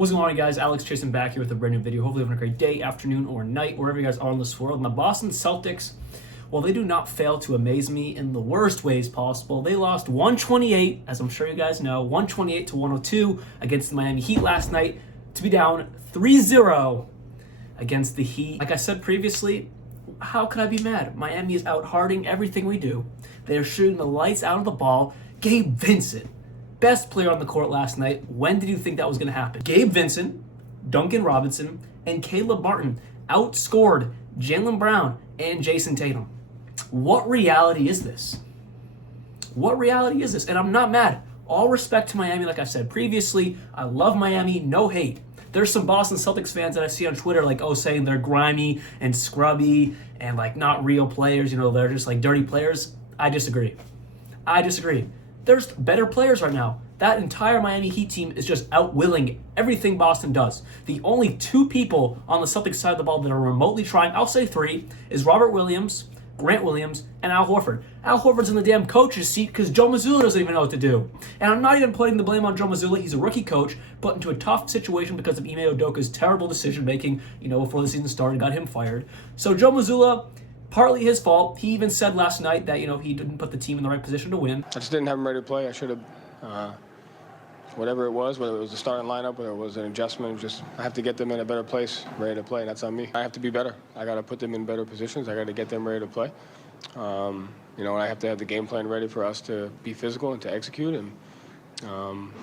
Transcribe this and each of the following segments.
What's going on, guys? Alex chasing back here with a brand new video. Hopefully having a great day, afternoon, or night, wherever you guys are in this world. And the Boston Celtics, well, they do not fail to amaze me in the worst ways possible. They lost 128, as I'm sure you guys know, 128 to 102 against the Miami Heat last night to be down 3-0 against the Heat. Like I said previously, how could I be mad? Miami is out-harding everything we do. They are shooting the lights out of the ball. Gabe Vicent, best player on the court last night. When did you think that was going to happen? Gabe Vicent, Duncan Robinson, and Caleb Martin outscored Jaylen Brown and Jason Tatum. What reality is this? What reality is this? And I'm not mad. All respect to Miami, like I said previously. I love Miami, no hate. There's some Boston Celtics fans that I see on Twitter saying they're grimy and scrubby and not real players. They're just dirty players. I disagree. There's better players right now. That entire Miami Heat team is just outwilling everything Boston does. The only two people on the Celtics side of the ball that are remotely trying, I'll say three, is Robert Williams, Grant Williams, and Al Horford. Al Horford's in the damn coach's seat because Joe Mazzulla doesn't even know what to do. And I'm not even putting the blame on Joe Mazzulla. He's a rookie coach, put into a tough situation because of Ime Udoka's terrible decision-making, before the season started, got him fired. So Joe Mazzulla, partly his fault. He even said last night that, he didn't put the team in the right position to win. I just didn't have him ready to play. I should have, whatever it was, whether it was the starting lineup, whether it was an adjustment, I have to get them in a better place, ready to play, and that's on me. I have to be better. I got to put them in better positions. I got to get them ready to play. And I have to have the game plan ready for us to be physical and to execute, and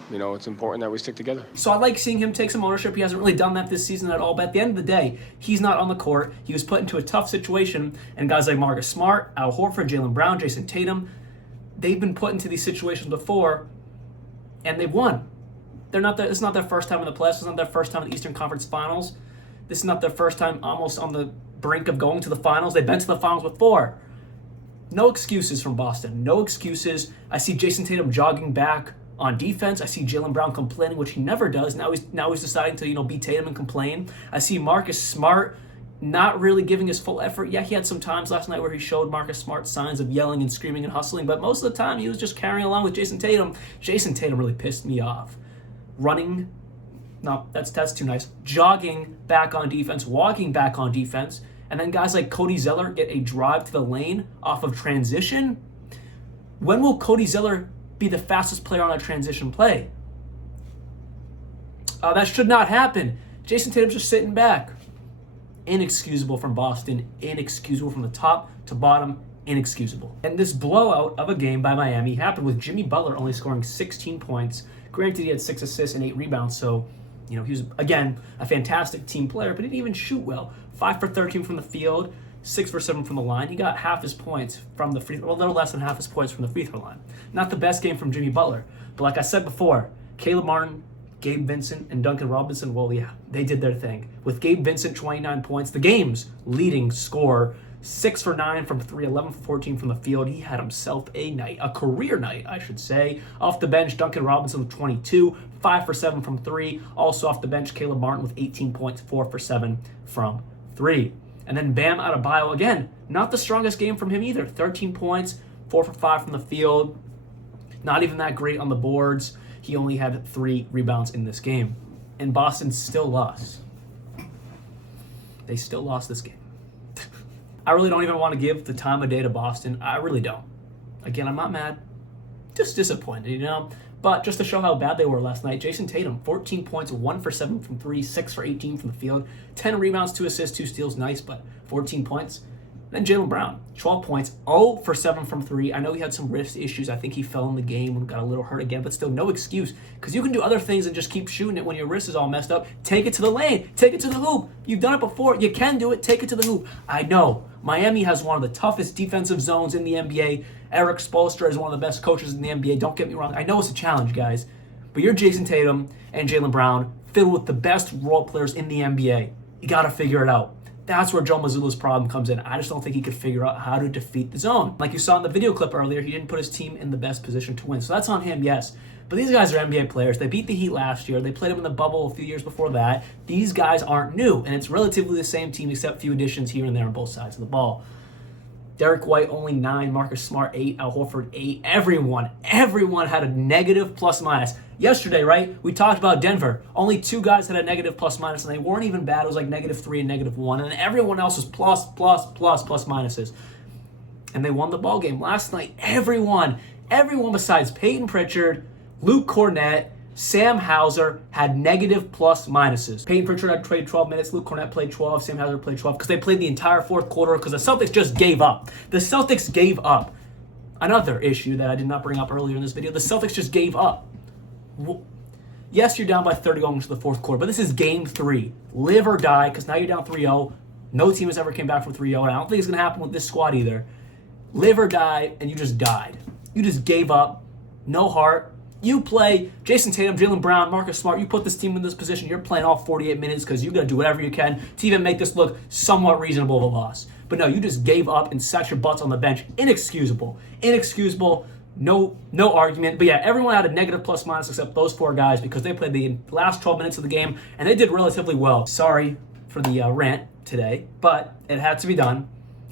it's important that we stick together. So I like seeing him take some ownership. He hasn't really done that this season at all. But at the end of the day, he's not on the court. He was put into a tough situation. And guys like Marcus Smart, Al Horford, Jaylen Brown, Jason Tatum, they've been put into these situations before, and they've won. It's not their first time in the playoffs. It's not their first time in the Eastern Conference Finals. This is not their first time almost on the brink of going to the finals. They've been to the finals before. No excuses from Boston. No excuses. I see Jason Tatum jogging back on defense. I see Jaylen Brown complaining, which he never does. Now he's deciding to beat Tatum and complain. I see Marcus Smart not really giving his full effort. Yeah, he had some times last night where he showed Marcus Smart signs of yelling and screaming and hustling, but most of the time he was just carrying along with Jason Tatum. Jason Tatum really pissed me off. Running, no, that's too nice. Jogging back on defense, walking back on defense, and then guys like Cody Zeller get a drive to the lane off of transition. When will Cody Zeller be the fastest player on a transition play? That should not happen. Jason Tatum's just sitting back. Inexcusable from Boston. Inexcusable from the top to bottom. Inexcusable. And this blowout of a game by Miami happened with Jimmy Butler only scoring 16 points. Granted, he had 6 assists and 8 rebounds, so he was, again, a fantastic team player, but he didn't even shoot well. 5 for 13 from the field, 6 for 7 from the line. He got half his points from the free throw, a little less than half his points from the free throw line. Not the best game from Jimmy Butler, but like I said before, Caleb Martin, Gabe Vicent, and Duncan Robinson, well, yeah, they did their thing. With Gabe Vicent, 29 points, the game's leading scorer, 6 for 9 from 3, 11 for 14 from the field. He had himself a night, a career night, I should say. Off the bench, Duncan Robinson with 22, 5 for 7 from 3. Also off the bench, Caleb Martin with 18 points, 4 for 7 from 3. And then Bam Adebayo, again, not the strongest game from him either. 13 points, 4 for 5 from the field. Not even that great on the boards. He only had 3 rebounds in this game. And Boston still lost. They still lost this game. I really don't even want to give the time of day to Boston. I really don't. Again, I'm not mad. Just disappointed, But just to show how bad they were last night, Jason Tatum, 14 points, 1 for 7 from 3, 6 for 18 from the field, 10 rebounds, 2 assists, 2 steals, nice, but 14 points. Then Jaylen Brown, 12 points, 0 for 7 from 3. I know he had some wrist issues. I think he fell in the game and got a little hurt again, but still no excuse because you can do other things and just keep shooting it when your wrist is all messed up. Take it to the lane. Take it to the hoop. You've done it before. You can do it. Take it to the hoop. I know. Miami has one of the toughest defensive zones in the NBA. Eric Spoelstra is one of the best coaches in the NBA. Don't get me wrong. I know it's a challenge, guys, but you're Jason Tatum and Jaylen Brown, filled with the best role players in the NBA. You got to figure it out. That's where Joe Mazzulla's problem comes in. I just don't think he could figure out how to defeat the zone. Like you saw in the video clip earlier, he didn't put his team in the best position to win. So that's on him, yes. But these guys are NBA players. They beat the Heat last year. They played them in the bubble a few years before that. These guys aren't new, and it's relatively the same team except a few additions here and there on both sides of the ball. Derek White only 9, Marcus Smart 8, Al Horford 8. Everyone had a negative plus minus. Yesterday, right, we talked about Denver. Only 2 guys had a negative plus minus, and they weren't even bad. It was like -3 and -1, and everyone else was plus minuses. And they won the ball game last night. Everyone besides Peyton Pritchard, Luke Cornett, Sam Hauser had negative plus minuses. Peyton Pritchard had played 12 minutes. Luke Cornett played 12. Sam Hauser played 12 because they played the entire fourth quarter because the Celtics just gave up. The Celtics gave up. Another issue that I did not bring up earlier in this video, the Celtics just gave up. Yes, you're down by 30 going into the fourth quarter, but this is game 3. Live or die, because now you're down 3-0. No team has ever came back from 3-0, and I don't think it's going to happen with this squad either. Live or die, and you just died. You just gave up. No heart. You play Jason Tatum, Jaylen Brown, Marcus Smart. You put this team in this position. You're playing all 48 minutes because you got to do whatever you can to even make this look somewhat reasonable of a loss. But no, you just gave up and sat your butts on the bench. Inexcusable. No argument. But yeah, everyone had a negative plus minus except those 4 guys because they played the last 12 minutes of the game and they did relatively well. Sorry for the rant today, but it had to be done.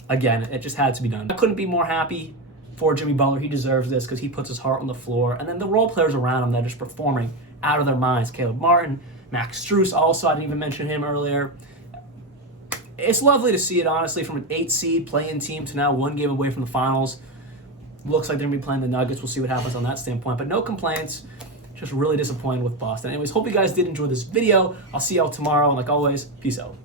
Again, it just had to be done. I couldn't be more happy for Jimmy Butler. He deserves this because he puts his heart on the floor. And then the role players around him that are just performing out of their minds. Caleb Martin, Max Strus also, I didn't even mention him earlier. It's lovely to see it, honestly, from an 8 seed play-in team to now 1 game away from the finals. Looks like they're going to be playing the Nuggets. We'll see what happens on that standpoint. But no complaints. Just really disappointed with Boston. Anyways, hope you guys did enjoy this video. I'll see y'all tomorrow. And like always, peace out.